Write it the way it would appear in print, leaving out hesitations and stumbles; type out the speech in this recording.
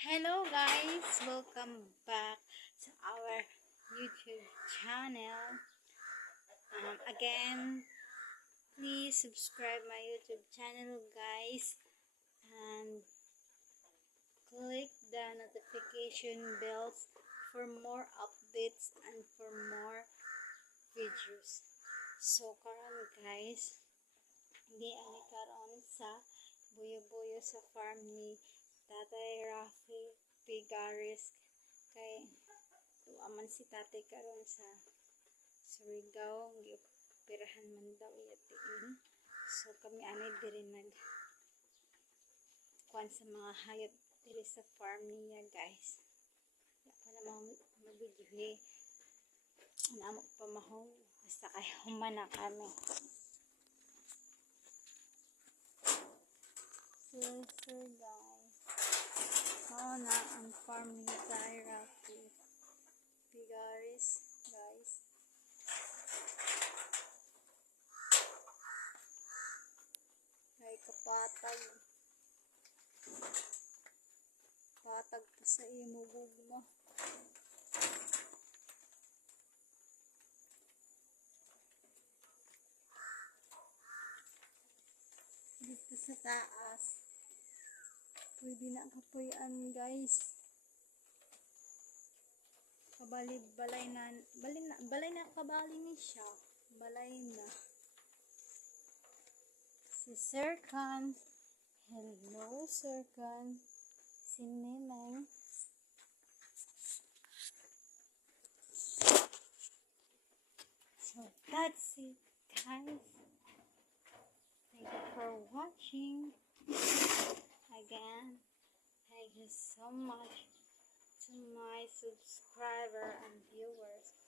Hello guys, welcome back to our YouTube channel. Again, please subscribe my YouTube channel guys and click the notification bells for more updates and for more videos. So karon guys, hindi ani karon sa buyo-buyo sa farm ni Tatay Rafi Pigaris kay tuaman si tatay karon sa Surigao gioperahan man daw iyatiin. So kami ani diri nag kuan sa mga hayop diri sa farm niya guys. Ya pa na mabidyohe na mo pamahong basta kay humana kami. So guys, na ang farm ni Tatay Rafi Pigaris guys. Ay kapatag pa sa imo gugma. Dito sa taas pwede na kapuyan guys. Balay na kabali ni siya. Balay na. Si Sir Khan. Hello Sir Khan. Si Nemeng. So that's it guys. Thank you for watching. Again, thank you so much to my subscriber and viewers.